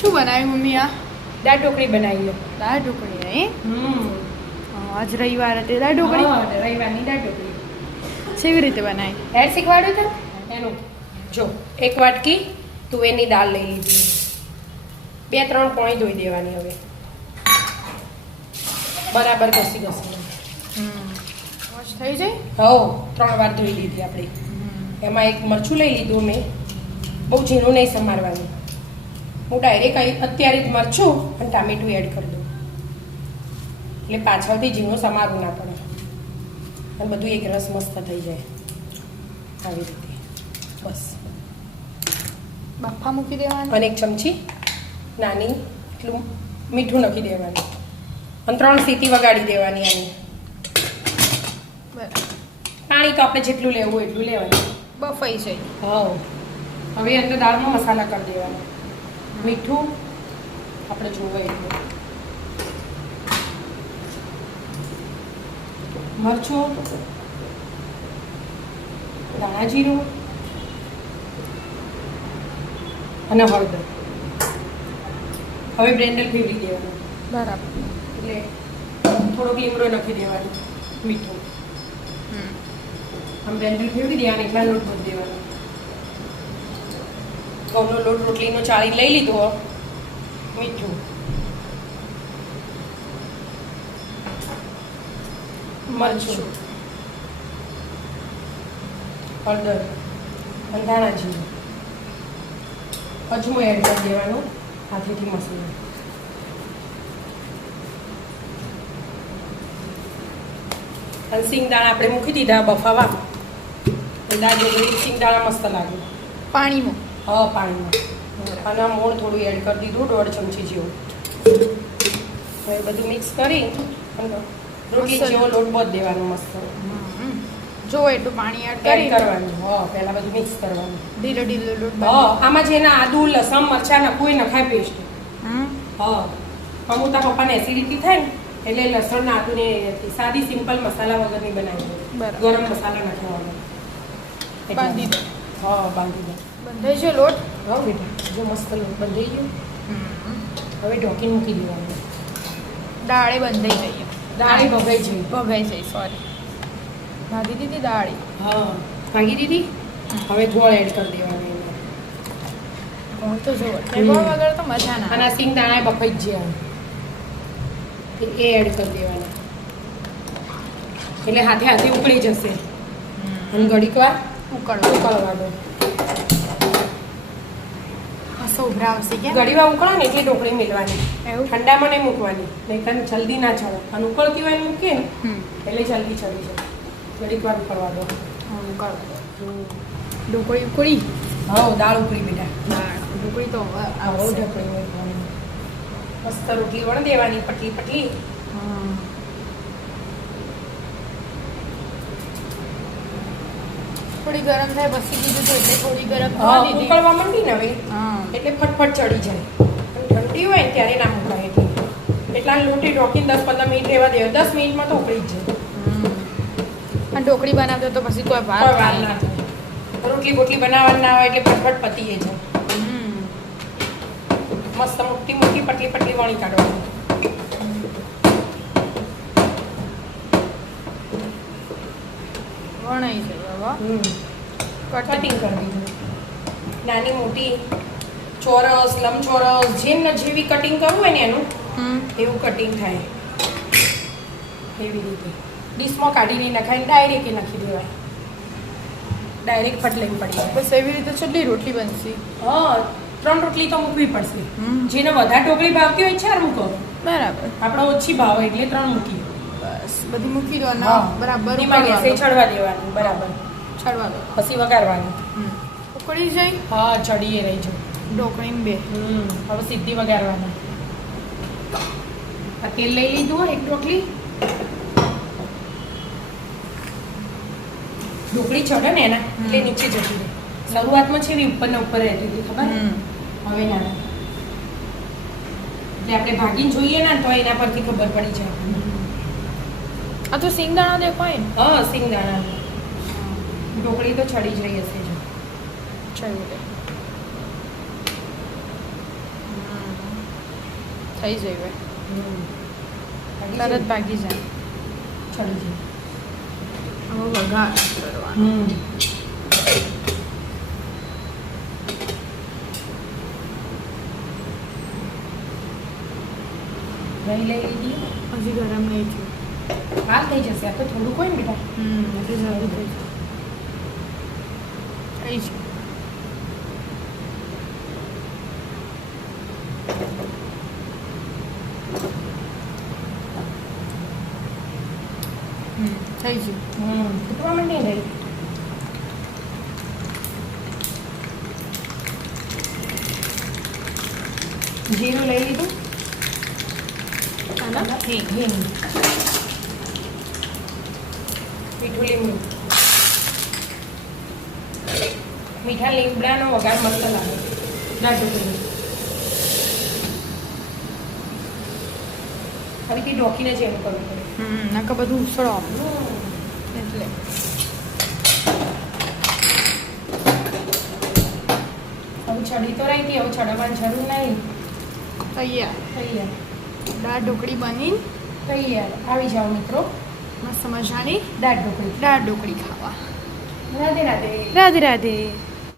શું બનાવ્યું મમ્મી આ? દાળ ઢોકળી બનાવી. દાળ ઢોકળી નહીં? આજ રવિવાર હતી. દાળ ઢોકળી? રવિવારની દાળ ઢોકળી. કેવી રીતે બનાવી? એડ શીખવાડ્યું છે એનું. જો 1 વાટકી તુવેરની દાળ લઈ લીધી, 2-3 પોણી ધોઈ દેવાની. હવે બરાબર ઘસી વોશ થઈ જાય? હો 3 વાર ધોઈ લીધી આપણે. એમાં એક મરચું લઈ લીધું મેં, બહુ ઝીણું નહીં સમારવાનું. હું ડાયરેક્ટ અત્યારે જ મરચું અને ટામેટું એડ કરી દઉં, એટલે પાછળથી ઝીણું સમારવું ના પડે અને બધું એક રસ મસ્ત થઈ જાય આવી રીતે. બસ બાફા મૂકી દેવાનું અને 1 ચમચી નાની એટલું મીઠું નાખી દેવાનું અને 3 સીટી વગાડી દેવાની. આની પાણી તો આપણે જેટલું લેવું હોય એટલું લેવાનું. બફાઈ જાય. હા, હવે અંદર દાળમાં મસાલા કરી દેવાના. મીઠું આપણે જોવે એટલું, મરચું, ધાણા જીરું અને હળદર. હવે બ્લેન્ડર ફેરવી દેવાનું. બરાબર. એટલે થોડોક લીમડો નાખી દેવાનો, મીઠું. આમ બ્લેન્ડર ફેરવી દેવાનું. એટલા લોટ ભરી દેવાનો. ઘઉંનો લોટ રોટલીનો ચાળી લઈ લીધો. મીઠું, મરચું, હળદર અને ધાણા જીરું, અજમો એડ કરી દેવાનો હાથેથી મસળીને. અને સિંગદાણા આપણે મૂકી દીધા બફાવા. દાળ ઢોકળી સિંગદાણા મસ્ત લાગે. પાણીમાં? હા, પાણીમાં. અને મોણ થોડું એડ કરી દીધું, 1.5 ચમચી જેવું. હવે બધું મિક્સ કરી અને રોટલી જેવો લોટ બાંધી દેવાનો મસ્ત. જો એટલું પાણી એડ કરવાનું. હા, પહેલા બધું મિક્સ કરવાનું. ઢીલો ઢીલો લોટ. હા, આમાં જે ના આદુ લસણ મરચાં નખવું એ નખાય પેસ્ટ. હા, અમુક તા પપ્પાને એસિડિટી થાય ને એટલે લસણ ને આદુ ને સાદી સિમ્પલ મસાલા વગરની બનાવી. ગરમ મસાલા નાખવાનો. બાંધી દો. હા, બાંધી દો. બંધાઈ ગયો લોટ? હા બેટા, જો મસ્ત લોટ બંધાઈ ગયો. હવે ઢોકીને મૂકી દેવાનું. દાળે બંધાઈ જઈએ. દાળી ભગાઈ જાય. ભગાઈ જાય, સોરી. ભાગી દીધી દાળી? હા, ભાગી દીધી. હવે ગોળ એડ કરી દેવાનું. ગોળ તો જો ગોળ વગર તો મજા ના. અને સિંગ દાણા બફાઈ જ જાય એ એડ કરી દેવાના. એટલે હાથે હાથે ઉકળી જશે. અને ઘડીક વાર ઉકળવાનો. ઉભરા આવશે કે ઘડી વાર ઉકળે ને એટલે ઢોકળી મેળવાની. એવું? ઠંડામાં નહીં મૂકવાની, નહીં તને જલ્દી ના ચડે. અને ઉકળતી હોય મૂકીએ ને એટલે જલ્દી ચડી જાય. ઘડીક વાર ઉકળવા દો. ઢોકળી ઉકળી? હા, દાળ ઉકળી બેટા. ઢોકળી તો આવો ઢોકળી મૂકવાની. મસ્ત રોટલી વણ દેવાની, પટલી પટલી. થોડી ગરમ થાય પછી કીધું તો એટલે થોડી ગરમ હા, થવા દીધી. ઉકળવા માંડી ને હવે એટલે ફટફટ ચડી જાય. ઠંડી હોય ને ત્યારે ના મુકાય. એટલા લોટી ઢોકીને 10-15 મિનિટ રહેવા દેવા. 10 મિનિટમાં તો ઉકળી જ જાય. અને ઢોકળી બનાવતો તો પછી કોઈ વાર ના થાય. રોટલી બોટલી બનાવવાની ના હોય એટલે ફટફટ પતી જાય. મસ્ત મોટી મોટી પટલી પટલી વણી કાઢવાની. વણાઈ જાય હવે. કટિંગ કરી દીધું. નાની મોટી ચોરસ લંબચોરસ જેવી કટિંગ કરવું હોય ને એનું એવું કટિંગ થાય. એવી રીતે ડીશમાં કાઢીને નખાઈને ડાયરેક્ટ નાખી દેવાય. ડાયરેક્ટ ફટ લઈને પડી જાય. બસ એવી રીતે કેટલી રોટલી બનશે? હા, 3 રોટલી તો મૂકવી પડશે. જેને વધારે ઢોકળી ભાવતી હોય 4 મૂકો. બરાબર. આપણે ઓછી ભાવ એટલે 3 મૂકી. બસ બધી મૂકી દો. બરાબર ચડવા દેવાનું. બરાબર ચડવા દો. પછી વઘારવાનું. ઉકળી જાય? હા, ચડીએ રહી જાય ઢોકળી બે. હવે સીધી વઘારવાના. આ તેલ લઈ લીધું એક ઢોકળી. ઢોકળી ચડે ને એના એટલે નીચે જતી રહે. શરૂઆતમાં છે ઉપર ને ઉપર રહેતી હતી ખબર. હવે ના, એટલે આપણે ભાગીને જોઈએ ને તો એના પરથી ખબર પડી જાય. આ તો સિંગદાણા દેખાય ને? હા, સિંગદાણા. ઢોકળી તો ચડી જ રહી હશે. જો ચડી થઈ જાય ભાગી તરત જાય. ભાગી જાય. ચડી હવે વઘાર કરવાનો. જાય. દહીં લઈ લીધી. હજી ગરમ નહીં થયું. વાર થઈ જશે આ તો થોડું કોઈ ને બેટા. હજી સારું થઈ જાય. થઈ છે. થઈ ગયું. ફૂટવા માંડી ને દહીં. જીરું લઈ લીધું. અને હિંગ. હિંગ. મીઠું લીમડું. મીઠા લીમડાનો વઘાર મસ્ત લાગે. દાળ ઢોકળી. હવે તે ઢોકીને જ એનું કરવું પડે. નાકા બધું ઉસળો એટલે હવે છડી તો રહી ગઈ, હવે છડવાની જરૂર નહીં. તૈયાર. તૈયાર. દાળ ઢોકળી બની તૈયાર. આવી જાઓ મિત્રો, મસ્ત મજાની દાળ ઢોકળી. દાળ ઢોકળી ખાવા. રાધે રાધે. રાધે રાધે.